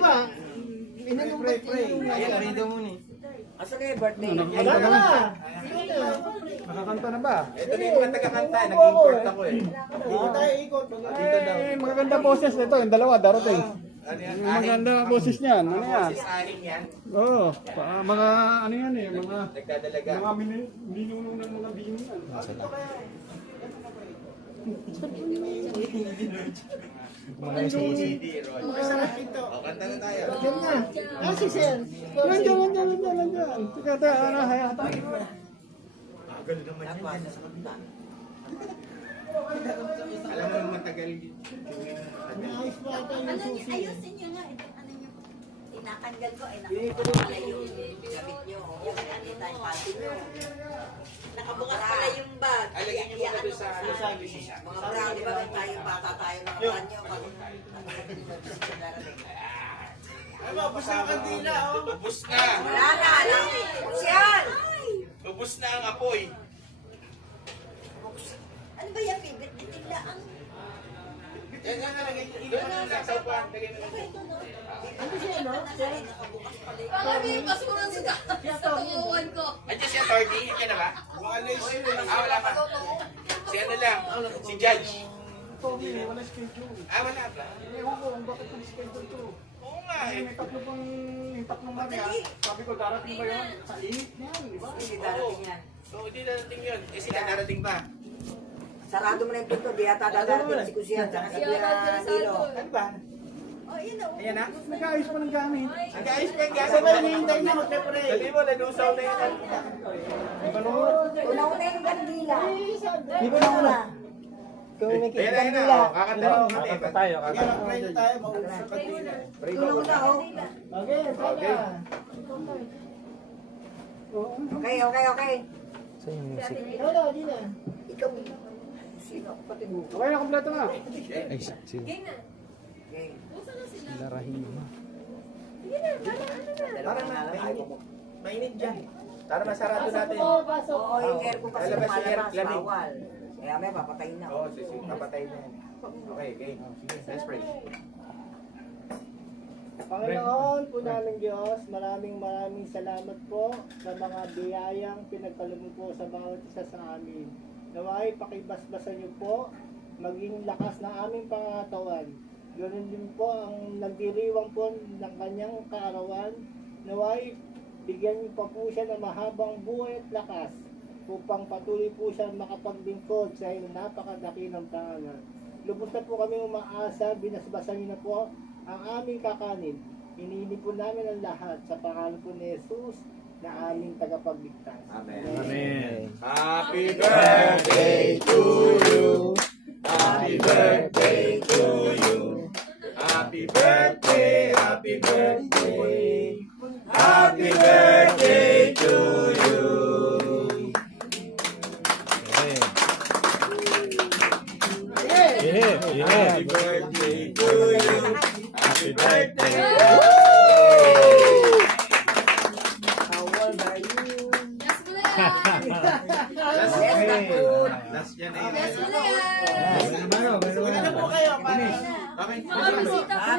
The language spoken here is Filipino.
ba? Inanong Pray. Ayan, arido mo ni. Asa na yung birthday? Wala na. Nakakanta na ba? Ito na yung mga taga-kanta. Nag-import ako eh. Dito tayo ikot. Dito daw. Magaganda boses ito. Yung dalawa, darating. Ano yan? Maganda boses niyan. Ano yan? Sis ahing yan. Oo. Mga ano yan eh. Nagdadalaga. Mga minuno ng mga bino yan. CD, Roy. O, kanta na tayo. Diyan na. Si Sir. Nandiyan. Teka, ano, hayata. Gano'n naman yan. Alam mo naman matagal. Ayos pa ito yung susi. Ayusin nyo nga. Ano nyo? Tinatanggal ko. Ay, nakuha pala yung gamit nyo. Yung anitay pati nyo. Nakabukas pala yung bag. Alagyan nyo muna doon sa ano sa bisisa. Mga brown, di ba tayo bata tayo nakakuha nyo? Ay, mabos na ang kandila, oh. Ubus na. Wala na. Yan! Ubus na ang apoy. Ano ba yan? Bibit-bitin lang. Yan na, lagay nyo. Doon na lang sa upuan. Lagay mo lang. Ano siya, no? Nakabukas pala yung Alam mo, pasukan sa tunguhan ko. Andiyan siya, Torty. Yan na ba? Wala pa. Si ano lang, si Judge. Wala schedule. Wala pa. Ewan ko kung bakit nag-schedule to. Oo nga eh. May tatlong Maria. Sabi ko, darating ba yun? Sa init niyan, di ba? Hindi darating yan. So, hindi darating yun. Eh, sila darating pa. Sarado mo na yung pinto, di yata dadating si Kusian, tsaka si Kuya Nilo. Ano ba? Oh, yun o. Ayan na. Nag-ayos pa ng gamit. Nag-ayos pa yung gas. Sabay hinihintay niya magpe-pray. Sabi mo, nadusaw na yan. Una-una yung kandila. Di ba na una? Ayan na. Kakanta na. Kakanta tayo. Kaya mag-pray na tayo. Maubos sa kanila. Una-una, oh. Okay, sana. Okay. Wala, di na. Ikaw, sino? Kapatid mo. Okay na, kompleto na. Game na. Okay. Busa na sila. Parang mainit dyan. Para masarado natin. Oo, yung aircon kasi Lalabas yung air, lumalabas, lamig. bawal. Kaya may papatayin na. Oo, sige. Papatay na yan. Okay. Let's pray. Panginoon po namin Diyos, maraming salamat po sa mga biyayang pinagkaloob mo po sa bawat isa sa amin. Naway pakibasbasan niyo po, maging lakas ng aming pangatawan. Ganoon din po ang nagdiriwang po ng kanyang kaarawan. Naway bigyan niyo pa po siya ng mahabang buhay at lakas upang patuloy po siya makapaglingkod sa iyong napakadakilang pangalan. Lubos na po kami umaasa, binasbasan niyo na po ang aming kakanin. Hinihili po namin ang lahat sa pangalan po ni Jesus na aming tagapagligtas. Amen. Happy birthday to you. Happy birthday to you. Happy birthday, happy birthday. Happy birthday to you. Happy birthday to you. Happy birthday. How old are you? Yes mo na yan. Last yan na yun. Yes mo na yan. Wala na po kayo. Okay. Mga bisita po.